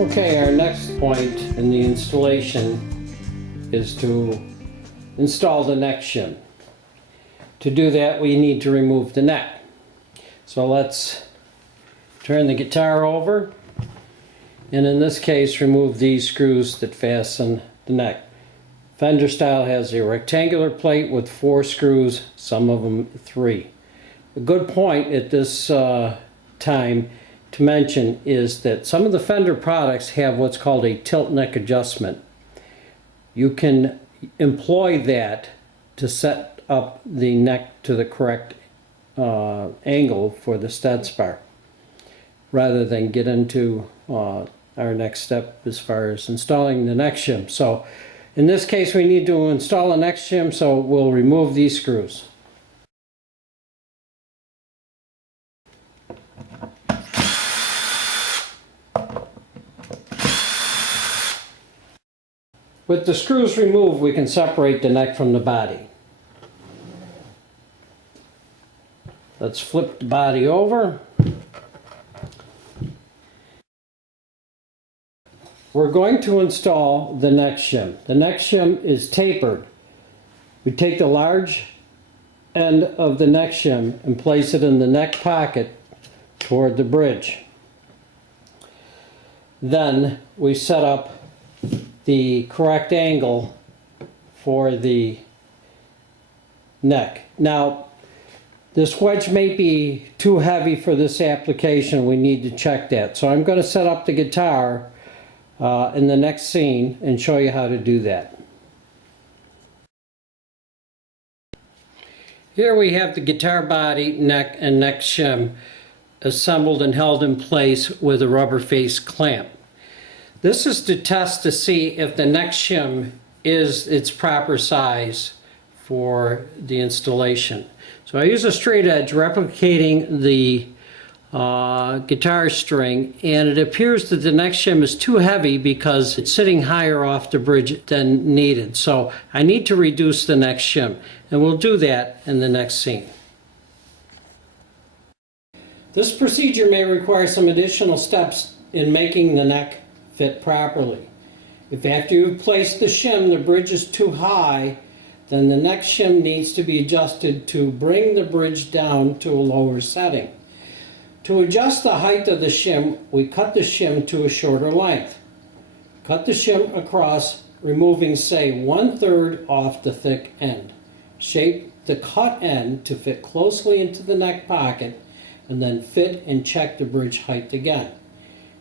Okay, our next point in the installation is to install the neck shim. To do that, we need to remove the neck. So let's turn the guitar over, and in this case remove these screws that fasten the neck. Fender style has a rectangular plate with 4 screws, some of them 3. A good point at this time to mention is that some of the Fender products have what's called a tilt neck adjustment. You can employ that to set up the neck to the correct angle for the Stetsbar, rather than get into our next step as far as installing the neck shim. So in this case we need to install a neck shim, so we'll remove these screws. With the screws removed, we can separate the neck from the body. Let's flip the body over. We're going to install the neck shim. The neck shim is tapered. We take the large end of the neck shim and place it in the neck pocket toward the bridge. Then we set up the correct angle for the neck. Now, this wedge may be too heavy for this application. We need to check that. So I'm going to set up the guitar in the next scene and show you how to do that. Here we have the guitar body, neck, and neck shim assembled and held in place with a rubber face clamp. This is to test to see if the neck shim is its proper size for the installation. So I use a straight edge replicating the guitar string, and it appears that the neck shim is too heavy because it's sitting higher off the bridge than needed. So I need to reduce the neck shim, and we'll do that in the next scene. This procedure may require some additional steps in making the neck fit properly. If after you've placed the shim the bridge is too high, then the neck shim needs to be adjusted to bring the bridge down to a lower setting. To adjust the height of the shim, we cut the shim to a shorter length. Cut the shim across, removing say 1/3 off the thick end. Shape the cut end to fit closely into the neck pocket, and then fit and check the bridge height again.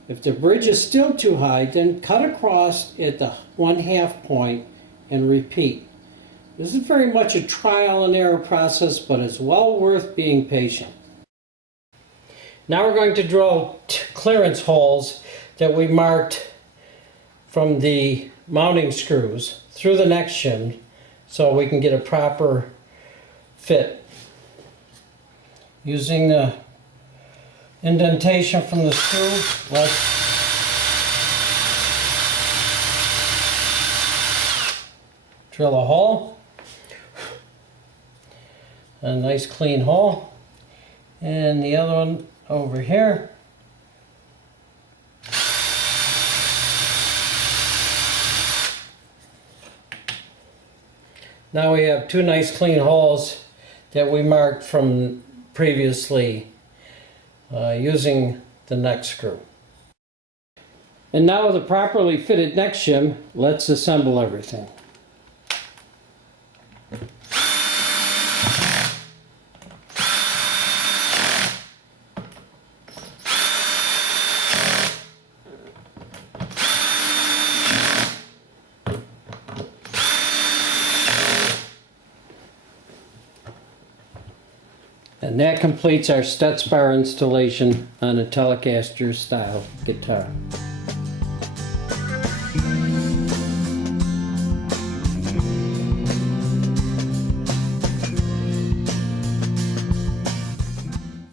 If the bridge is still too high, then cut across at the 1/2 point and repeat. This is very much a trial and error process, but it's well worth being patient. Now we're going to drill clearance holes that we marked from the mounting screws through the neck shim so we can get a proper fit. Using the indentation from the screw, let's drill a hole, a nice clean hole, and the other one over here. Now we have 2 nice clean holes that we marked from previously using the neck screw. And now with a properly fitted neck shim, let's assemble everything. And that completes our Stetsbar installation on a Telecaster style guitar.